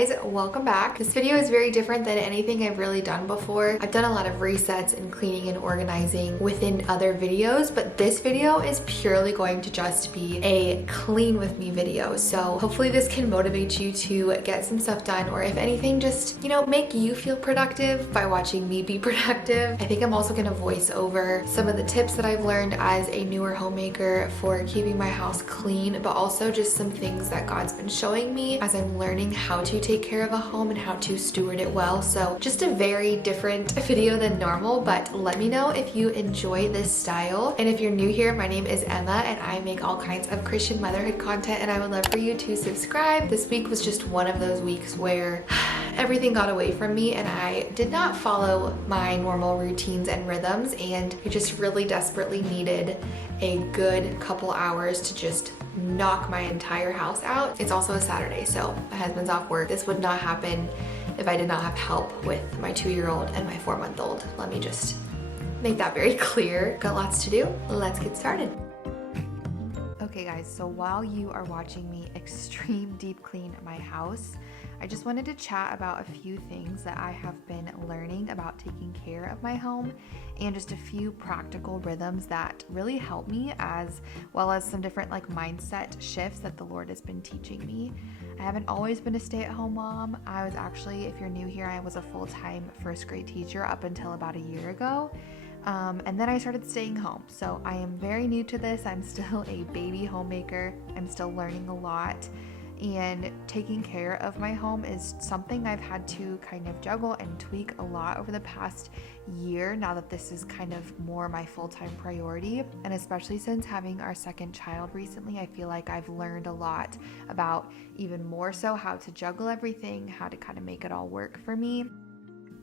guys, welcome back. This video is very different than anything I've really done before. I've done a lot of resets and cleaning and organizing within other videos, but this video is purely going to just be a clean with me video. So hopefully this can motivate you to get some stuff done, or if anything, just, make you feel productive by watching me be productive. I think I'm also gonna voice over some of the tips that I've learned as a newer homemaker for keeping my house clean, but also just some things that God's been showing me as I'm learning how to take care of a home and how to steward it well. So just a very different video than normal, but let me know if you enjoy this style. And if you're new here, my name is Emma and I make all kinds of Christian motherhood content, and I would love for you to subscribe. This week was just one of those weeks where everything got away from me and I did not follow my normal routines and rhythms, and I just really desperately needed a good couple hours to just knock my entire house out. It's also a Saturday, so my husband's off work. This would not happen if I did not have help with my 2-year-old and my 4-month-old. Let me just make that very clear. Got lots to do. Let's get started. Okay guys, so while you are watching me extreme deep clean my house, I just wanted to chat about a few things that I have been learning about taking care of my home, and just a few practical rhythms that really help me, as well as some different mindset shifts that the Lord has been teaching me. I haven't always been a stay-at-home mom. I was actually, if you're new here, I was a full-time first grade teacher up until about a year ago. And then I started staying home. So I am very new to this. I'm still a baby homemaker. I'm still learning a lot. And taking care of my home is something I've had to kind of juggle and tweak a lot over the past year, now that this is kind of more my full-time priority. And especially since having our second child recently, I feel like I've learned a lot about, even more so, how to juggle everything, how to kind of make it all work for me.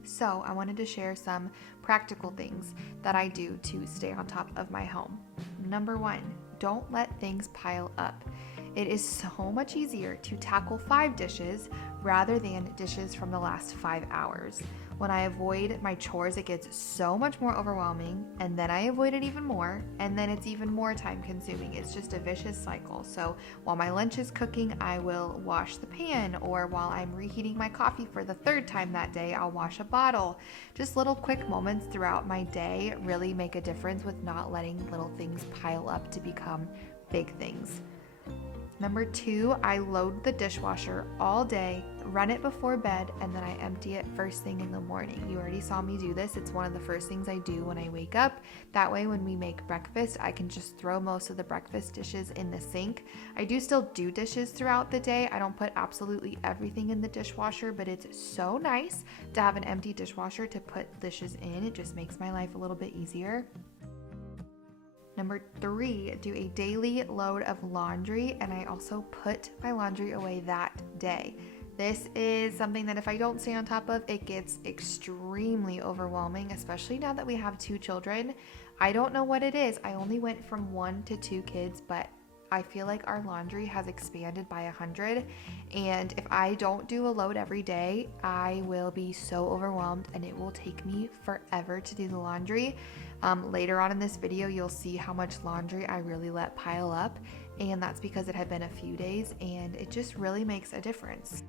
So I wanted to share some practical things that I do to stay on top of my home. Number 1, don't let things pile up. It is so much easier to tackle 5 dishes rather than dishes from the last 5 hours. When I avoid my chores, it gets so much more overwhelming, and then I avoid it even more, and then it's even more time consuming. It's just a vicious cycle. So while my lunch is cooking, I will wash the pan, or while I'm reheating my coffee for the 3rd time that day, I'll wash a bottle. Just little quick moments throughout my day really make a difference with not letting little things pile up to become big things. Number 2, I load the dishwasher all day, run it before bed, and then I empty it first thing in the morning. You already saw me do this. It's one of the first things I do when I wake up. That way, when we make breakfast, I can just throw most of the breakfast dishes in the sink. I do still do dishes throughout the day. I don't put absolutely everything in the dishwasher, but it's so nice to have an empty dishwasher to put dishes in. It just makes my life a little bit easier. Number 3, do a daily load of laundry, and I also put my laundry away that day. This is something that if I don't stay on top of, it gets extremely overwhelming, especially now that we have 2 children. I don't know what it is. I only went from 1 to 2 kids, but I feel like our laundry has expanded by 100, and if I don't do a load every day, I will be so overwhelmed and it will take me forever to do the laundry. Later on in this video, you'll see how much laundry I really let pile up, and that's because it had been a few days, and it just really makes a difference.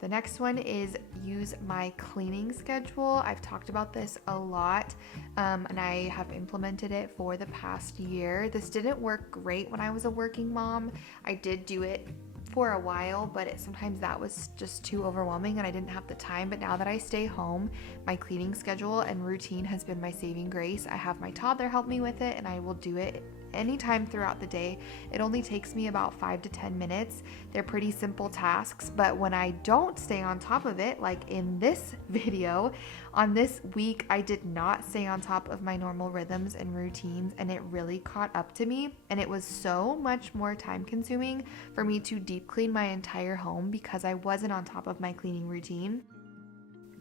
The next one is use my cleaning schedule. I've talked about this a lot, and I have implemented it for the past year. This didn't work great when I was a working mom. I did do it for a while, but sometimes that was just too overwhelming and I didn't have the time. But now that I stay home, my cleaning schedule and routine has been my saving grace. I have my toddler help me with it, and I will do it anytime throughout the day. It only takes me about 5 to 10 minutes. They're pretty simple tasks, but when I don't stay on top of it, like in this video, on this week, I did not stay on top of my normal rhythms and routines, and it really caught up to me, and it was so much more time consuming for me to deep clean my entire home because I wasn't on top of my cleaning routine.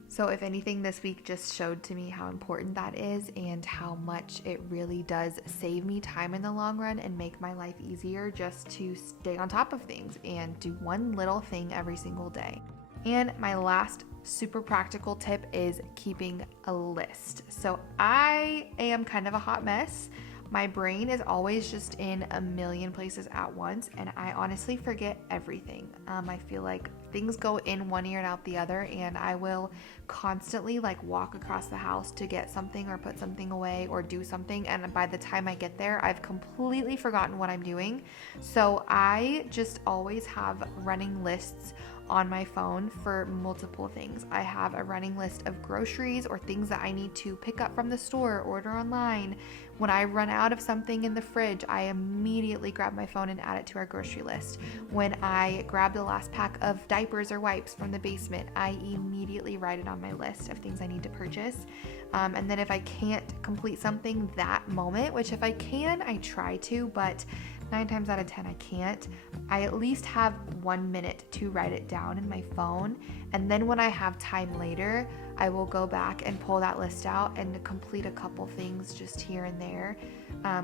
So if anything, this week just showed to me how important that is and how much it really does save me time in the long run and make my life easier just to stay on top of things and do one little thing every single day. And my last super practical tip is keeping a list. So I am kind of a hot mess. My brain is always just in a million places at once, and I honestly forget everything. I feel like things go in one ear and out the other, and I will constantly like walk across the house to get something or put something away or do something, and by the time I get there, I've completely forgotten what I'm doing. So I just always have running lists on my phone for multiple things. I have a running list of groceries or things that I need to pick up from the store, order online. When I run out of something in the fridge, I immediately grab my phone and add it to our grocery list. When I grab the last pack of diapers or wipes from the basement, I immediately write it on my list of things I need to purchase. And then if I can't complete something that moment, which if I can, I try to, but 9 times out of 10 I can't, I at least have 1 minute to write it down in my phone. And then when I have time later, I will go back and pull that list out and complete a couple things just here and there.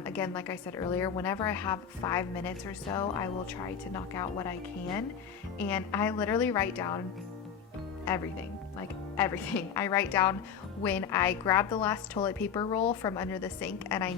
Again, like I said earlier, whenever I have 5 minutes or so, I will try to knock out what I can. And I literally write down everything, like everything. I write down when I grab the last toilet paper roll from under the sink and I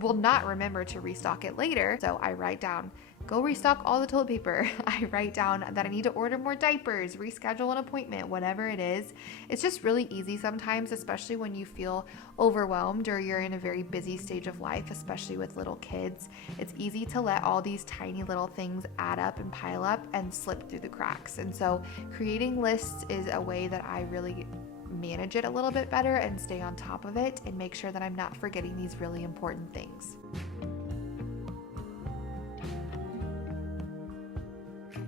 will not remember to restock it later. So I write down, go restock all the toilet paper. I write down that I need to order more diapers, reschedule an appointment, whatever it is. It's just really easy sometimes, especially when you feel overwhelmed or you're in a very busy stage of life, especially with little kids. It's easy to let all these tiny little things add up and pile up and slip through the cracks. And so creating lists is a way that I really manage it a little bit better and stay on top of it and make sure that I'm not forgetting these really important things.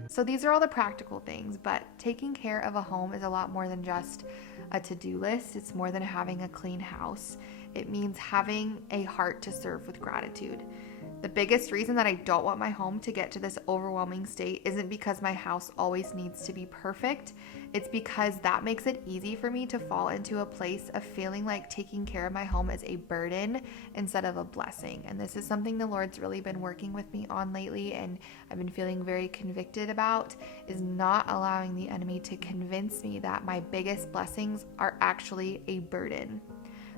So these are all the practical things, but taking care of a home is a lot more than just a to-do list. It's more than having a clean house. It means having a heart to serve with gratitude. The biggest reason that I don't want my home to get to this overwhelming state isn't because my house always needs to be perfect. It's because that makes it easy for me to fall into a place of feeling like taking care of my home is a burden instead of a blessing. And this is something the Lord's really been working with me on lately, and I've been feeling very convicted about, is not allowing the enemy to convince me that my biggest blessings are actually a burden.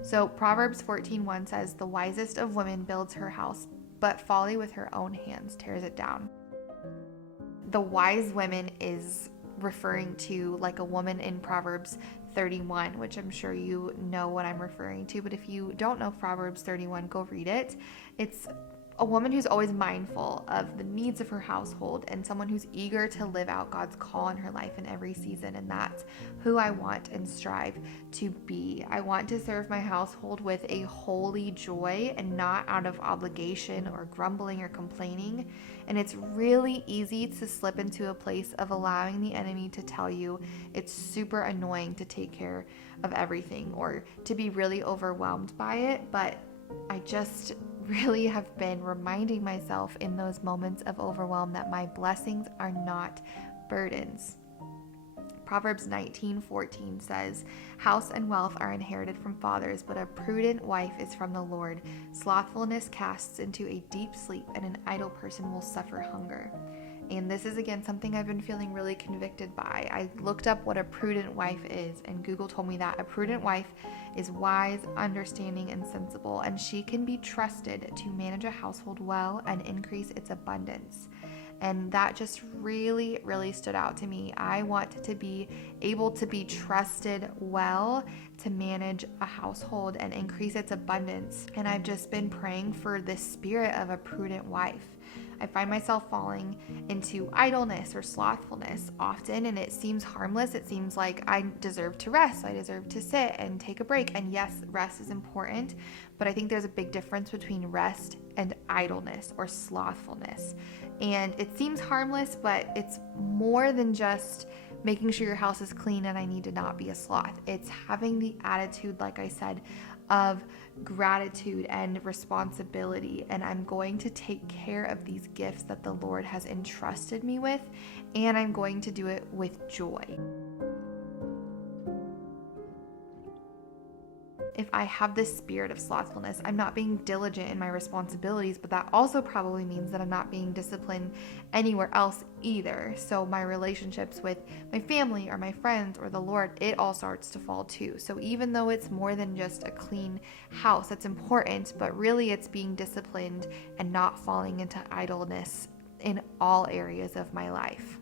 So Proverbs 14:1 says, "The wisest of women builds her house, but folly with her own hands tears it down." The wise women is referring to like a woman in Proverbs 31, which I'm sure you know what I'm referring to, but if you don't know Proverbs 31, go read it. It's a woman who's always mindful of the needs of her household and someone who's eager to live out God's call in her life in every season. And that's who I want and strive to be. I want to serve my household with a holy joy and not out of obligation or grumbling or complaining. And it's really easy to slip into a place of allowing the enemy to tell you it's super annoying to take care of everything or to be really overwhelmed by it. But I just really have been reminding myself in those moments of overwhelm that my blessings are not burdens. Proverbs 19:14 says, "House and wealth are inherited from fathers, but a prudent wife is from the Lord. Slothfulness casts into a deep sleep, and an idle person will suffer hunger." And this is, again, something I've been feeling really convicted by. I looked up what a prudent wife is, and Google told me that a prudent wife is wise, understanding, and sensible, and she can be trusted to manage a household well and increase its abundance. And that just really, really stood out to me. I want to be able to be trusted well to manage a household and increase its abundance. And I've just been praying for this spirit of a prudent wife. I find myself falling into idleness or slothfulness often, and it seems harmless. It seems like I deserve to rest. I deserve to sit and take a break. And yes, rest is important, but I think there's a big difference between rest and idleness or slothfulness. And it seems harmless, but it's more than just making sure your house is clean and I need to not be a sloth. It's having the attitude, like I said, of gratitude and responsibility, and I'm going to take care of these gifts that the Lord has entrusted me with, and I'm going to do it with joy. if I have this spirit of slothfulness, I'm not being diligent in my responsibilities, but that also probably means that I'm not being disciplined anywhere else either. So my relationships with my family or my friends or the Lord, it all starts to fall too. So even though it's more than just a clean house, that's important, but really it's being disciplined and not falling into idleness in all areas of my life.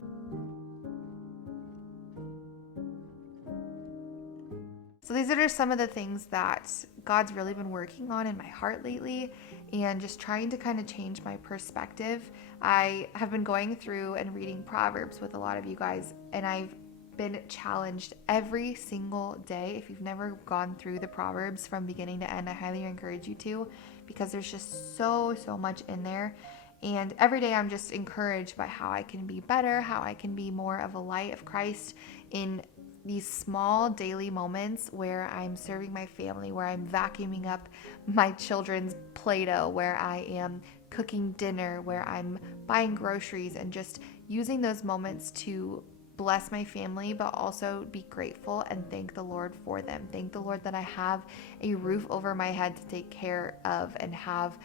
So these are just some of the things that God's really been working on in my heart lately, and just trying to kind of change my perspective. I have been going through and reading Proverbs with a lot of you guys, and I've been challenged every single day. If you've never gone through the Proverbs from beginning to end, I highly encourage you to, because there's just so much in there. And every day I'm just encouraged by how I can be better, how I can be more of a light of Christ in these small daily moments where I'm serving my family, where I'm vacuuming up my children's Play-Doh, where I am cooking dinner, where I'm buying groceries, and just using those moments to bless my family, but also be grateful and thank the Lord for them. Thank the Lord that I have a roof over my head to take care of and have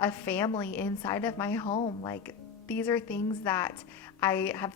a family inside of my home. Like, these are things that I have,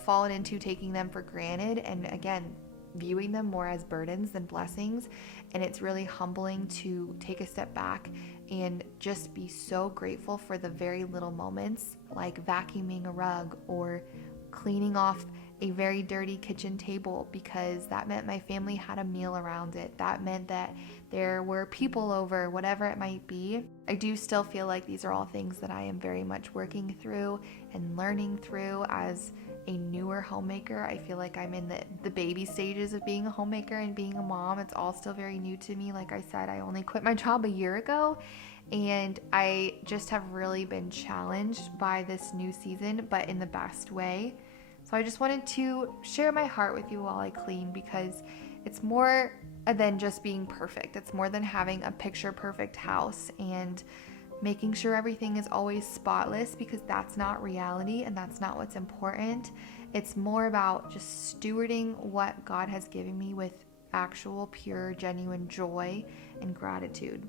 fallen into taking them for granted, and again, viewing them more as burdens than blessings. And it's really humbling to take a step back and just be so grateful for the very little moments, like vacuuming a rug or cleaning off a very dirty kitchen table, because that meant my family had a meal around it. That meant that there were people over, whatever it might be. I do still feel like these are all things that I am very much working through and learning through as a newer homemaker. I feel like I'm in the baby stages of being a homemaker and being a mom. It's all still very new to me. Like I said, I only quit my job a year ago, and I just have really been challenged by this new season, but in the best way. So I just wanted to share my heart with you while I clean, because it's more than just being perfect. It's more than having a picture perfect house and making sure everything is always spotless, because that's not reality and that's not what's important. It's more about just stewarding what God has given me with actual, pure, genuine joy and gratitude.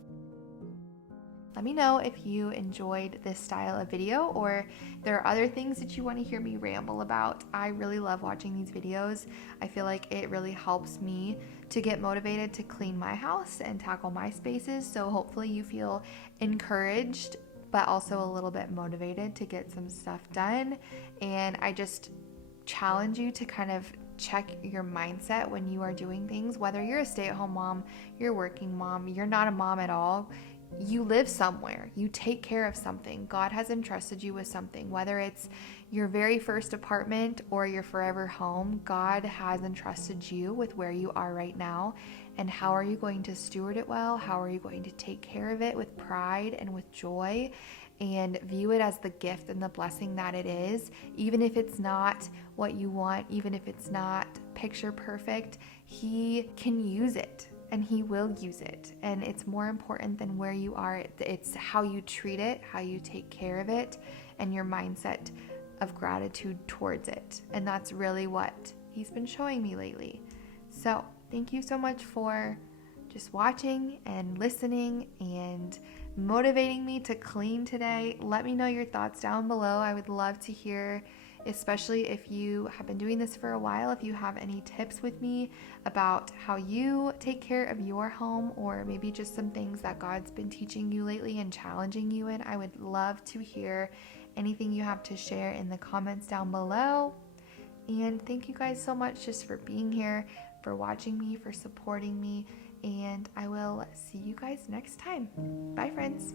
Let me know if you enjoyed this style of video, or there are other things that you want to hear me ramble about. I really love watching these videos. I feel like it really helps me to get motivated to clean my house and tackle my spaces. So hopefully you feel encouraged, but also a little bit motivated to get some stuff done. And I just challenge you to kind of check your mindset when you are doing things, whether you're a stay-at-home mom, you're a working mom, you're not a mom at all. You live somewhere, you take care of something. God has entrusted you with something, whether it's your very first apartment or your forever home. God has entrusted you with where you are right now. And how are you going to steward it well? How are you going to take care of it with pride and with joy, and view it as the gift and the blessing that it is? Even if it's not what you want, even if it's not picture perfect, He can use it. And He will use it. And it's more important than where you are. It's how you treat it, how you take care of it, and your mindset of gratitude towards it. And that's really what He's been showing me lately. So thank you so much for just watching and listening and motivating me to clean today. Let me know your thoughts down below. I would love to hear, especially if you have been doing this for a while, if you have any tips with me about how you take care of your home, or maybe just some things that God's been teaching you lately and challenging you in. I would love to hear anything you have to share in the comments down below. And thank you guys so much just for being here, for watching me, for supporting me, and I will see you guys next time. Bye, friends.